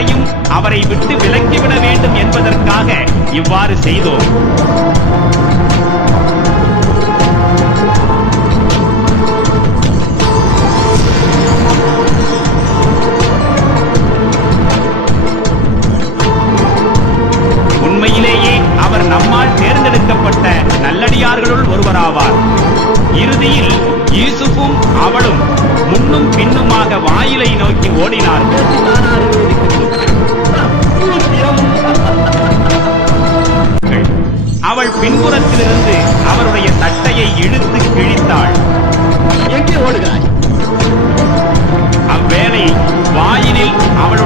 மற்றவரையும் அவரை விட்டு விலக்கிவிட வேண்டும் என்பதற்காக இவ்வாறு செய்தோம். உண்மையிலேயே அவர் நம்மால் தேர்ந்தெடுக்கப்பட்ட நல்லடியார்களுள் ஒருவராவார். இறுதியில் யூசுஃபும் அவளும் முன்னும் பின்னுமாக வாயிலை நோக்கி ஓடினார்கள். அவள் பின்புறத்திலிருந்து அவருடைய சட்டையை இழுத்து கிழித்தாள். எங்கே ஓடுகிறாய்? அவ்வேளை வாயிலில் அவள்